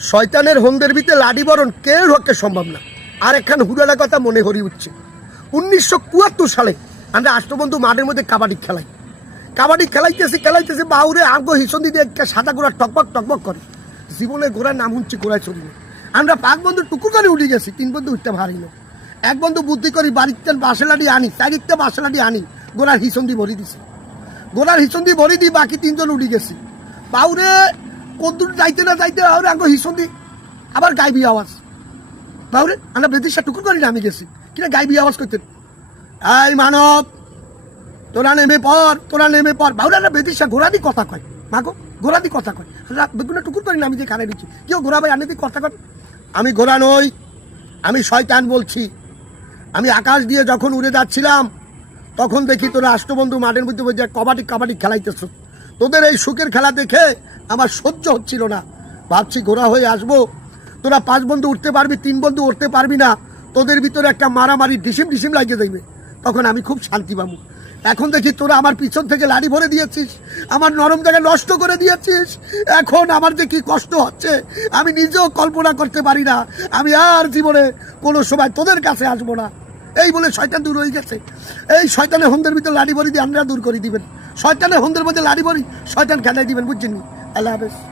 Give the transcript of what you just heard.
শয়তানের হোমদের ভিতরে লাডি বরণ কেউ রক্ষে সম্ভব না। আর একখান হুরালা কথা মনে করি উঠছে। উনিশশো কুয়াত্তর সালে আমরা রাষ্ট্রবন্ধু মাঠের মধ্যে কাবাডি খেলাই। কাবাডি খেলাইতেছি খেলাইতেছি, বাউরে আঙ্গ হিসন্দি দিয়ে একটা সাদা গোড়া টকবক টকবক করে। জীবনে গোড়ার নাম শুনছি গোড়ায় চলি আমরা পাঁচ বন্ধু টুকু করে উঠে গেছি, তিন বন্ধু উঠতে পারি না এক বন্ধু বুদ্ধি করি, বাড়িতে বাসেলাটি আনি চারিতে বাসেলাটি আনি, গোড়ার হিসন্দি ভরি দিছি। গোড়ার হিসন্দি ভরি দিই বাকি তিনজন উঠে গেছি। বাউরে কদ্দুর যাইতে না যাইতে বাউরে আঙ্গ হিসন্দি। আবার গাইবি আওয়াজ। বাউরে আমরা বেদিসা টুকুর করি আমি গেছি। কিনা গাইবি আওয়াজ করতেন এই মানব, তোরা নেমে পর, তোরা নেমে পর। বাউরা বেদিসা ঘোড়া দি কথা কয়। মাগো ঘোড়া দি কথা কয়। বেগুনা টুকুর করি আমি যে কানে দিচ্ছি কেউ ঘোড়া ভাই আনে দি কথা কয়? আমি ঘোড়া নই আমি শয়তান বলছি। আমি আকাশ দিয়ে যখন উড়ে যাচ্ছিলাম, তখন দেখি তোরা রাষ্ট্রবন্ধু মাঠের মধ্যে কবাডি কাবাডি খেলাইতেছ। তোদের এই সুখের খেলা দেখে আমার সহ্য হচ্ছিল না। ভাবছি ঘোরা হয়ে আসব। তোরা পাঁচ বন্ধু উঠতে পারবি, তিন বন্ধু উঠতে পারবি না। তোদের ভিতরে একটা মারামারি ডিসিম ডিসিম লাগিয়ে দেবে। তখন আমি খুব শান্তি পাবো। এখন দেখি তোরা আমার পিছন থেকে লাড়ি ভরে দিয়েছিস, আমার নরম জায়গা নষ্ট করে দিয়েছিস। এখন আমার যে কি কষ্ট হচ্ছে, আমি নিজেও কল্পনা করতে পারি না। আমি আর জীবনে কোনো সময় তোদের কাছে আসব না। এই বলে শয়তান দূর হয়ে গেছে। এই শয়তানের হন্দের ভিতরে লাড়ি বড়ি দিয়ে আমরা দূর করে দিবেন। শয়তানের হন্দের মধ্যে লাড়ি বড়ি শয়তান খেলাই দিবেন, বুঝছেন আল্লাহ হাফেজ।